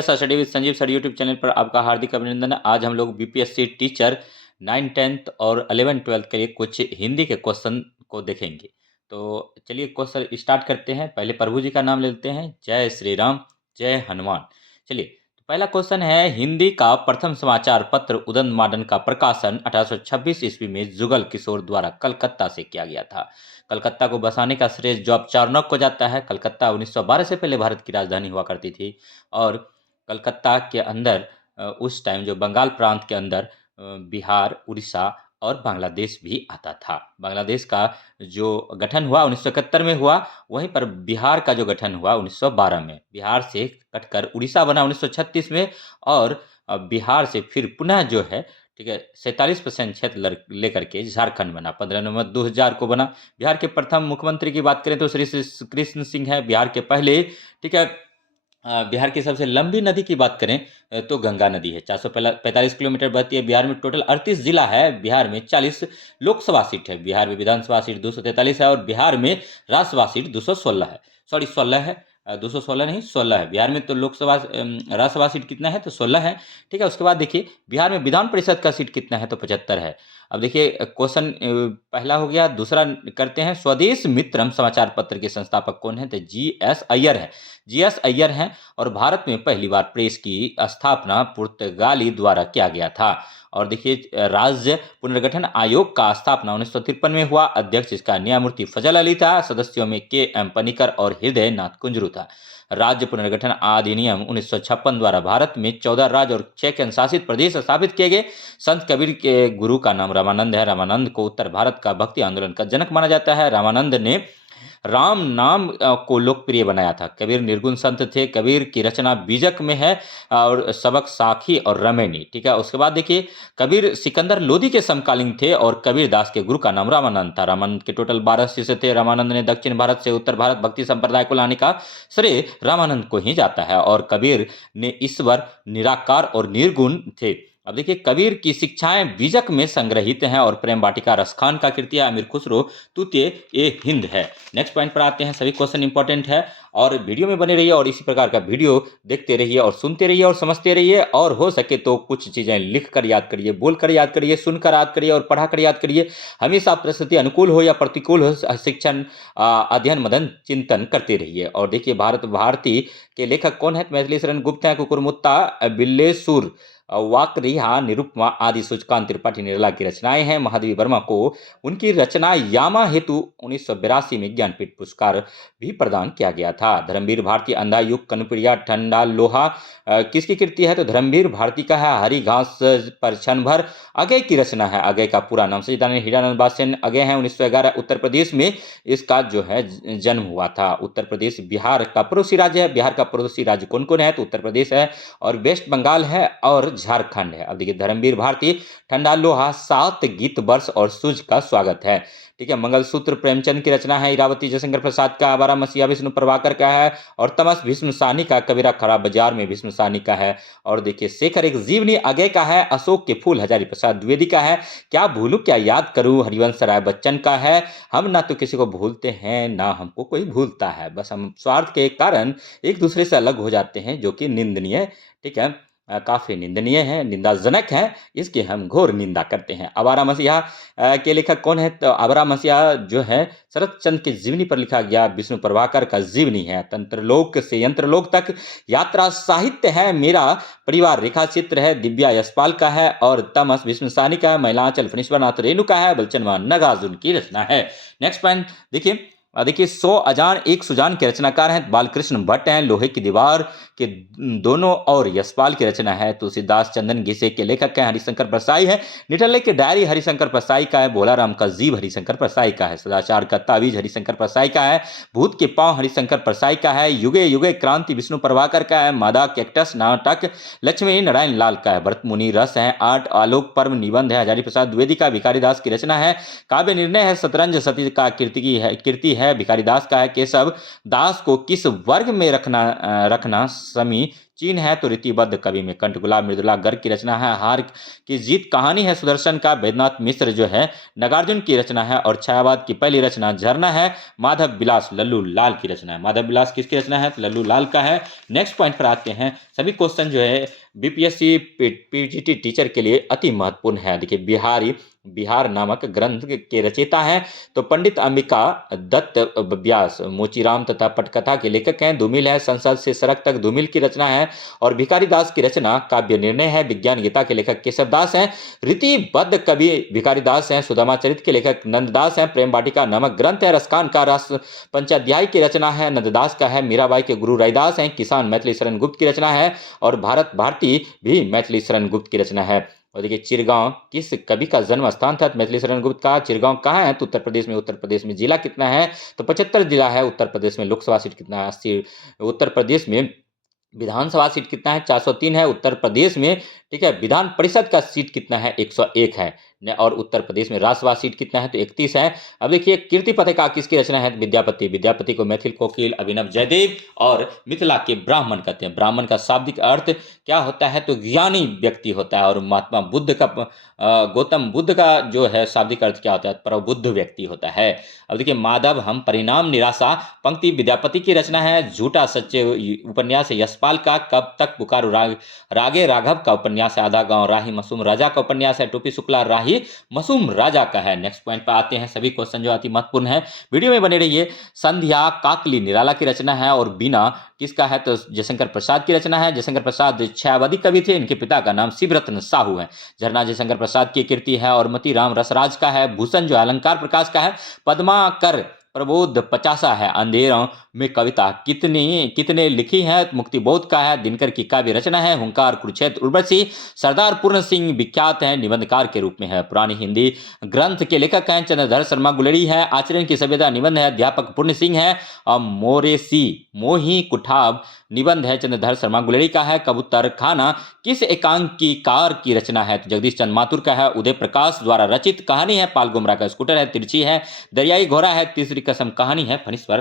Sir study with Sanjeev sir YouTube channel पर आपका हार्दिक अभिनंदन है। आज हम लोग बीपीएससी टीचर 9 10th और 11 12th के लिए कुछ हिंदी के क्वेश्चन को देखेंगे। तो चलिए क्वेश्चन स्टार्ट करते हैं। पहले प्रभु जी का नाम ले लेते हैं। जय श्री राम, जय हनुमान। चलिए तो पहला क्वेश्चन है, हिंदी का प्रथम समाचार पत्र उदंडमादन का प्रकाशन 1826 ईस्वी में जुगल किशोर द्वारा कलकत्ता से किया गया था। कलकत्ता को बसाने का श्रेय जॉब चार्नक को जाता है। कलकत्ता 1912 से पहले भारत की राजधानी हुआ करती थी और कलकत्ता के अंदर उस टाइम जो बंगाल प्रांत के अंदर बिहार, उड़ीसा और बांग्लादेश भी आता था। बांग्लादेश का जो गठन हुआ 1971 में हुआ, वहीं पर बिहार का जो गठन हुआ 1912 में। बिहार से कटकर उड़ीसा बना 1936 में और बिहार से फिर पुनः जो है, ठीक है, 47% क्षेत्र लेकर के झारखंड बना। 15 नवंबर 2000 को बना। बिहार के प्रथम मुख्यमंत्री की बात करें तो श्री कृष्ण सिंह है बिहार के पहले, ठीक है। बिहार की सबसे लंबी नदी की बात करें तो गंगा नदी है, 445 किलोमीटर बहती है। बिहार में टोटल 38 जिला है। बिहार में 40 लोकसभा सीट है। बिहार में विधानसभा सीट 243 है और बिहार में राज्यसभा सीट 216 है। सॉरी 16 है, 216 नहीं 16 है। बिहार में तो लोकसभा राज्यसभा सीट कितना है तो 16 है, ठीक है। उसके बाद देखिए बिहार में विधान परिषद का सीट कितना है तो 75 है। अब देखिए क्वेश्चन पहला हो गया। दूसरा करते हैं, स्वदेश मित्रम समाचार पत्र के संस्थापक कौन है तो जीएस अय्यर है। जीएस अय्यर हैं और भारत में पहली बार प्रेस की स्थापना पुर्तगाली द्वारा किया गया था। और देखिए राज्य पुनर्गठन आयोग का स्थापना 1953 में हुआ। अध्यक्ष इसका न्यायमूर्ति फजल अली था। सदस्यों में के एम पनिकर और हृदय नाथ कुंजरू था। राज्य पुनर्गठन अधिनियम 1956 द्वारा भारत में 14 राज्य और 6 केंद्रशासित प्रदेश स्थापित किए गए। संत कबीर के गुरु का नाम रामानंद है। रामानंद को उत्तर भारत का भक्ति आंदोलन का जनक माना जाता है। रामानंद ने राम नाम को लोकप्रिय बनाया था। कबीर निर्गुण संत थे। कबीर की रचना बीजक में है और सबक साखी और रमेनी, ठीक है। उसके बाद देखिए कबीर सिकंदर लोदी के समकालीन थे और कबीर दास के गुरु का नाम रामानंद था। रामानंद के टोटल 12 शिष्य थे। रामानंद ने दक्षिण भारत से उत्तर भारत भक्ति संप्रदाय को लाने का श्रेय रामानंद को ही जाता है और कबीर ने ईश्वर निराकार और निर्गुण थे। अब देखिए कबीर की शिक्षाएं बीजक में संग्रहित हैं और प्रेम वाटिका रसखान का कृति है। अमीर खुसरो तूते ए हिंद है। नेक्स्ट पॉइंट पर आते हैं। सभी क्वेश्चन इंपॉर्टेंट है और वीडियो में बने रहिए और इसी प्रकार का वीडियो देखते रहिए और सुनते रहिए और समझते रहिए और हो सके तो कुछ चीजें लिख कर याद करिए, बोल कर याद करिए, सुनकर याद करिए और पढ़ा कर याद करिए। हमेशा परिस्थिति अनुकूल हो या प्रतिकूल हो, शिक्षण अध्ययन मदन चिंतन करते रहिए। और देखिए भारत भारती के लेखक कौन है? मैथिली शरण गुप्त है। कुकुरमुत्ता, बिल्लेसुर, वाकरिहा, निरुपमा आदि सूचकांत त्रिपाठी निरला की रचनाएं हैं। महादेवी वर्मा को उनकी रचना यामा हेतु 1982 में ज्ञानपीठ पुरस्कार भी प्रदान किया गया था। धर्मवीर भारती, अंधा युग, कनुप्रिया, ठंडा लोहा किसकी कृति है तो धर्मवीर भारती का है। हरी घास पर क्षण भर अगय की रचना है। अगय का पूरा नाम सचिदानंद हीरानंद बासेन अगय है। 1911 उत्तर प्रदेश में इसका जो है जन्म हुआ था। उत्तर प्रदेश बिहार का पड़ोसी राज्य है। बिहार का पड़ोसी राज्य कौन कौन है तो उत्तर प्रदेश है और वेस्ट बंगाल है और झारखंड है। अब देखिए धर्मवीर भारती, ठंडा लोहा, 7 गीत वर्ष और सूझ का स्वागत है, ठीक है। मंगलसूत्र प्रेमचंद की रचना है। इरावती जयशंकर प्रसाद का, आवारा मसीहा विष्णु प्रभाकर का है और तमस भीष्म साहनी का, कबीरा खराब बाजार में भीष्म साहनी का है। और देखिए शेखर एक जीवनी अगय का है। अशोक के फूल हजारी प्रसाद द्विवेदी का है। क्या भूलू क्या याद करूं हरिवंश राय बच्चन का है। हम ना तो किसी को भूलते हैं ना हमको कोई भूलता है, बस हम स्वार्थ के कारण एक दूसरे से अलग हो जाते हैं, जो कि निंदनीय, ठीक है, काफी निंदनीय है, निंदाजनक है, इसकी हम घोर निंदा करते हैं। आवारा मसीहा के लेखक कौन है तो आवारा मसीहा जो है शरत चंद्र की जीवनी पर लिखा गया विष्णु प्रभाकर का जीवनी है। तंत्रलोक से यंत्रलोक तक यात्रा साहित्य है। मेरा परिवार रेखा चित्र है। दिव्या यशपाल का है और तमस भीष्म साहनी का है। महिलांचल फणीश्वरनाथ रेणु का है। बलचनवा नगार्जुन की रचना है। नेक्स्ट पॉइंट देखिए 100 अजान एक सुजान के रचनाकार हैं बालकृष्ण भट्ट हैं। लोहे की दीवार के दोनों और यशपाल की रचना है। तुलसीदास चंदन घिसे के लेखक हैं। हरिशंकर परसाई है। निठल्ले की डायरी हरिशंकर परसाई का है। भोलाराम का जीव हरिशंकर परसाई का है। सदाचार का तावीज हरिशंकर परसाई का है। भूत के पांव हरिशंकर परसाई का है। युगे युगे क्रांति विष्णु प्रभाकर का है। मादा कैक्टस नाटक लक्ष्मी नारायण लाल का है। भरत मुनि रस है। आठ आलोक पर्व निबंध है हजारी प्रसाद द्विवेदी का। भिखारी दास की रचना है। काव्य निर्णय है। शतरंज सती का कीर्ति है भिखारी दास का है। केशव दास को किस वर्ग में रखना चीन है तो रीतिबद्ध कवि में कंठगुलाब मृदुला गर्ग की रचना है। हार की जीत कहानी है सुदर्शन का बैद्यनाथ मिश्र जो है नागार्जुन की रचना है। और छायावाद की पहली रचना झरना है माधव विलास लल्लू लाल की रचना है। माधव विलास किसकी रचना है? तो लल्लू लाल का है। नेक्स्ट पॉइंट पर आते हैं। सभी क्वेश्चन जो है बीपीएससी पीजीटी टीचर के लिए अति महत्वपूर्ण है। देखिए बिहार नामक ग्रंथ के रचयिता हैं तो पंडित अंबिका दत्त व्यास मोचीराम तथा पटकथा के लेखक हैं। धूमिल है संसद से सड़क तक धूमिल की रचना है। और भिखारी दास की रचना काव्य निर्णय है। विज्ञान गीता के लेखक केशव दास हैं। रीतिबद्ध कवि भिखारी दास हैं। सुदामा चरित के लेखक नंददास हैं। प्रेम वाटिका नामक ग्रंथ है रसकान का रस पंचाध्याय की रचना है नंददास का है। मीराबाई के गुरु रैदास हैं। किसान मैथिली शरण गुप्त की रचना है। और भारत भारती भी मैथिली शरण गुप्त की रचना है। और देखिए चिरगांव किस कवि का जन्म स्थान था? मैथिली शरण गुप्त का। चिरगांव कहाँ है? तो उत्तर प्रदेश में। उत्तर प्रदेश में जिला कितना है? तो 75 जिला है उत्तर प्रदेश में। लोकसभा सीट कितना है? 80। उत्तर प्रदेश में विधानसभा सीट कितना है? 403 है उत्तर प्रदेश में। ठीक है। विधान परिषद का सीट कितना है? 101 है। और उत्तर प्रदेश में राज्यसभा सीट कितना है? तो 31 है। अब देखिए कीर्ति पत्रिका किसकी रचना है? विद्यापति। विद्यापति को मैथिल कोकिल अभिनव जयदेव और मिथिला के ब्राह्मण कहते हैं। ब्राह्मण का शाब्दिक अर्थ क्या होता है? तो ज्ञानी व्यक्ति होता है। और महात्मा बुद्ध का गौतम बुद्ध का जो है शाब्दिक अर्थ क्या होता है? प्रबुद्ध व्यक्ति होता है। अब देखिए माधव हम परिणाम निराशा पंक्ति विद्यापति की रचना है। झूठा सच्चे उपन्यास यशपाल का। कब तक पुकारो रागे राघव का उपन्यास है। आधा गांव राही मसूम राजा का उपन्यास है। टोपी शुक्ला राही मसूम राजा का है। नेक्स्ट पॉइंट पर आते हैं। सभी क्वेश्चन जो अति महत्वपूर्ण है, वीडियो में बने रहिए। संध्या काकली निराला की रचना है। और बीना किसका है? तो जयशंकर प्रसाद की रचना है। जयशंकर प्रसाद छायावादी कवि थे। इनके पिता का नाम शिवरत्न साहू है। झरना जयशंकर प्रसाद की कृति है। और मतीराम रसराज का है। भूषण जो अलंकार प्रकाश का है। पद्माकर प्रबोध 50 है। अंधेरों में कविता कितने लिखी है? मुक्तिबोध का है। दिनकर की काव्य रचना है। हुंकार कुरुक्षेत्र उर्वशी। सरदार पूर्ण सिंह विख्यात है निबंधकार के रूप में है। पुरानी हिंदी ग्रंथ के लेखक हैं चंद्रधर शर्मा गुलेरी है। आचरण की सभ्यता निबंध है अध्यापक पूर्ण सिंह है। और मोरेसी मोही कुठाब निबंध है चंद्रधर शर्मा गुलेरी का है। कबूतर खाना किस एकांकीकार की रचना है? तो जगदीश चंद्र माथुर का है। उदय प्रकाश द्वारा रचित कहानी है। पाल गुमरा का स्कूटर है। तिरछी है। दरियाई घोड़ा है। तीसरी कसम कहानी है फणीश्वर